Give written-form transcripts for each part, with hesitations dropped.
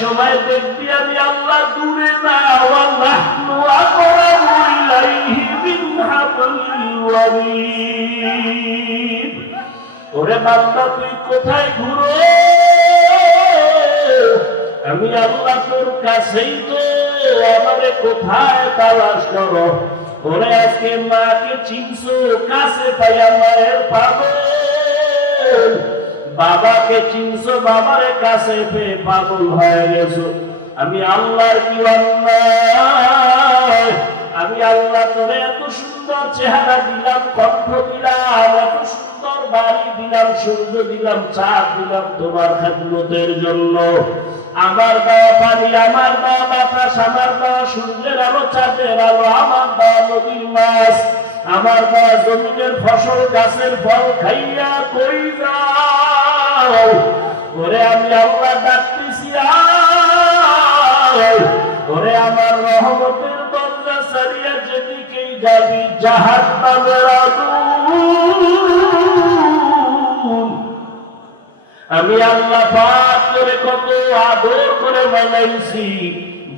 সময় দেখবি আমি আল্লাহ দূরে না, ওয়া নাহনু আকরাবু ইলাইহি মিন হাবলিল ওয়ারিদ। ওরে বান্দা তুই কোথায় ঘুরো, আমি আল্লাহ তোর কাছেই তো, আমারে কোথায় তালাশ করো। ওরে আজকে মাকে চিনছো, কাছে পাইয়া মায়ের পাগল, বাবাকে চিনছো, বাবারে কাছে পেয়ে পাগল হয়ে গেছো। আমি আল্লাহর কি অন্যায়? আমি আল্লাহ তোরে এত সুন্দর চেহারা দিলাম, কণ্ঠ দিলাম, এত সুন্দর বাড়ি দিলাম, সূর্য দিলাম, চাঁদ দিলাম তোমার খেদমতের জন্য। আমার দেওয়া পানি, আমার দেওয়া বাতাস, আমার দেওয়া সূর্যের আলো, চাঁদের আলো, আমার দেওয়া নদীর মাছ, আমার দেওয়া জমিনের ফসল, গাছের ফল খাইয়া কই যাও? ওরে আমি আল্লাহ ডাকতেছি, ওরে আমার রহমতের দরজা ছাড়িয়া যেদিকেই যাবি জাহান্নামের আগুন। আমি আল্লাহ পাক করে কত আদর করে বানাইছি,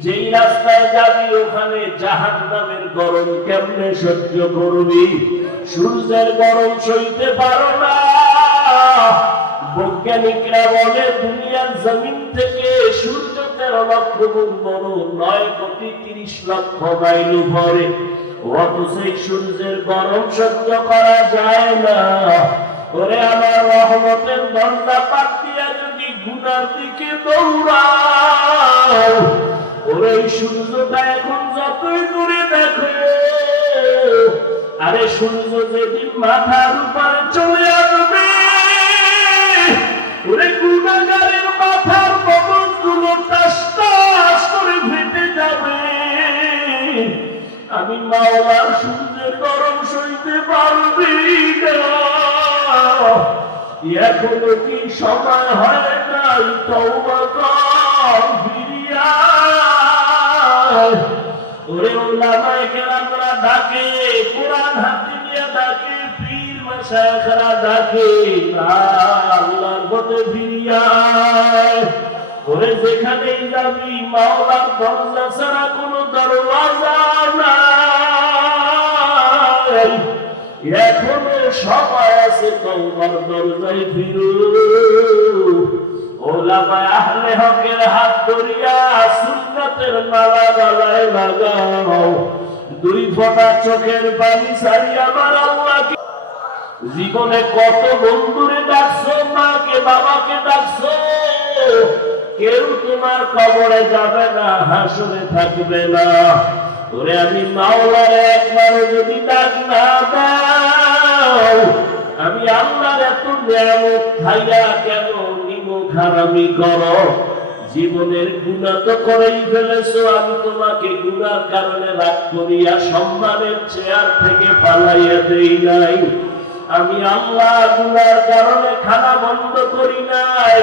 যেই রাস্তায় যাবি ওখানে জাহান্নামের গরম কেমনে সহ্য করবি? সূর্যের গরম সইতে পারো না। বৈজ্ঞানিকরা বলে দুনিয়ার জমিন থেকে সূর্য 13 লক্ষ গুণ বড়, 9,30,00,000 মাইল উপরে। অথচ এই সূর্যের গরম সহ্য করা যায় না। ওরে আমার রহমতের দরজা পাক দিয়া যদি গুনার দিকে দৌড়াও, ওরে সূর্যটা এখন যতই দূরে দেখো, আরে সূর্য যেদিন মাথার উপরে চলে আসবে, ওরে গুনাহগারের মাথার কবজগুলো টাস টাস করে ফেটে যাবে। আমি মাওলার সূর্যের গরম সইতে পারবি না। এখনো কি সময় হয় নাই? তওবা কর, ফিরিয়ে আয়। ওরে ওলামায়ে কেরামরা ডাকে, কোরআন হাতে নিয়ে ডাকে, পীর মাশায়েখরা ডাকে, আল্লাহর পথে ফিরিয়ে আয়। ওরে যেখানেই যাবি মাওলার দরজা ছাড়া কোনো দরওয়াজা নাই। এখনো সময় আছে, তওবার দরজায় ফিরো। ওলামায়ে আহলে হকের হাত ধরিয়া সুন্নাতের মালা গলায় লাগাও। 2 ফোঁটা চোখের পানি ছাড়িয়া আমার আল্লাহকে। জীবনে কত বন্ধুরে ডাকছো, মাকে বাবাকে ডাকছো, কেউ তোমার কবরে যাবে না, হাসরে থাকবে না। ওরে আমি মাওলারে একবারও যদি ডাক না দাও, আমি আল্লাহর এত নিয়ামত খাইয়া কেন নিমক হারামি করো? জীবনের গুনাহ তো করেই ফেলেছো, আমি তোমাকে গুনার কারণে রাগ করিয়া সম্মানের চেয়ার থেকে ফালাইয়া দেই নাই। আমি আল্লাহ গুনার কারণে খানা বন্ধ করি নাই,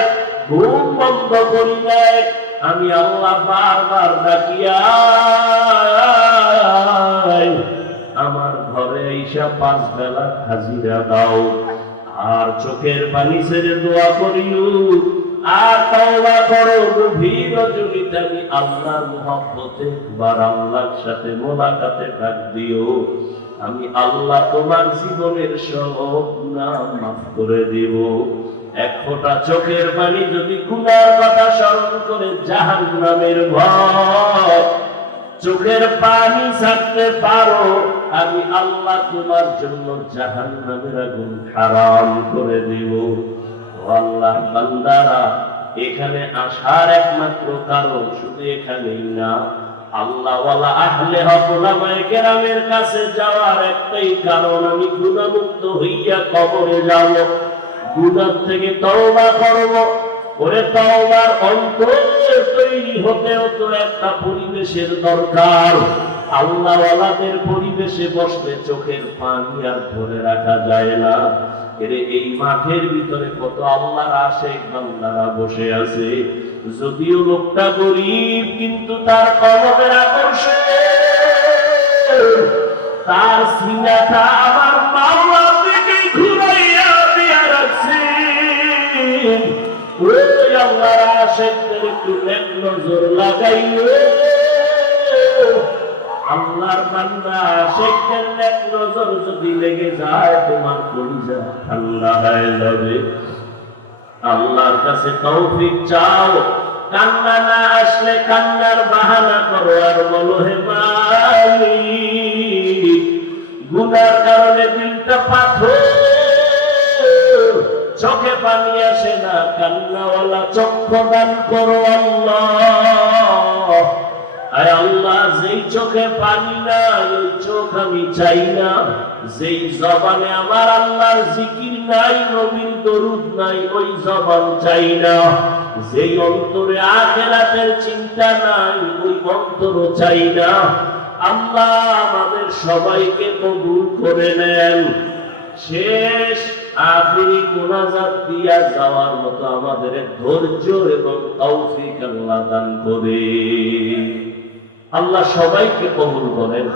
ঘুম বন্ধ করি নাই। আমি আল্লাহ বারবার ডাকিয়া আমার ঘরে ঈশা 5 বেলা হাজিরা দাও। আর চোখের পানি ছেড়ে দোয়া করিও, আর তওবা করো। গভীর রজনীতে আমি আল্লাহর মুহাব্বতে একবার আল্লাহর সাথে মোলাকাতে ডাক দিও। আমি আল্লাহ তোমার জীবনের সব গুনাহ মাফ করে দিব। 1 ফোঁটা চোখের পানি যদি গুনার কথা স্মরণ করে জাহান্নামের ভয় চোখের পানি ছাড়তে পারো, আমি আল্লাহ তোমার জন্য জাহান্নামের আগুন হারাম করে দিব। ও আল্লাহ বান্দারা, এখানে আসার একমাত্র কারণ শুধু এখানেই না, আল্লাহ ওয়ালা আহলে হক ওলামায়ে কেরামের কাছে যাওয়ার একটাই কারণ, আমি গুনাহমুক্ত হইয়া কবরে যাব, গুনাহ থেকে তওবা করব। ওরে তওবার অন্তর তৈরি হতেও তো একটা পরিবেশের দরকার। আল্লাহ ওয়ালাদের পরিবেশে বসলে চোখের পানি আর ধরে রাখা যায় না। এরে এই মাঠের ভিতরে কত আল্লাহর আশিক বান্দারা বসে আছে। যদিও লোকটা গরীব, কিন্তু তার কলবের আকর্ষণ, তার সিনাটা আমার মাওলার দিকে ঘুরাইয়া দিয়া রাখছে। ওই আল্লাহর আশিকদের একটু দেখলো লাগাইও। আল্লাহর বান্দা শেখের এক নজর যদি লেগে যায় তোমার কলিজা ঠান্ডা হয়ে যাবে। আল্লাহর কাছে তৌফিক চাও, কান্না না আসলে কান্নার বাহানা করো আর বলো হে মালিক গুনার কারণে দিলটা পাথর, চোখে পানি আসে না, কান্নাওয়ালা চক্ষু দান করো আল্লাহ। আয় আল্লাহ যেই চোখে পানি নাই ওই চোখ আমি চাই না, যেই জবানে আমার আল্লাহর জিকির নাই নবীর দরুদ নাই ওই জবান চাই না, যেই অন্তরে আখিরাতের চিন্তা নাই ওই অন্তর চাই না। আল্লাহ আমাদের সবাইকে কবুল করে নেন। শেষ আখিরি মুনাজাত দিয়া যাওয়ার মতো আমাদের ধৈর্য এবং তৌফিক আল্লাহ দান করে। আল্লাহ সবাইকে কবুল করেন।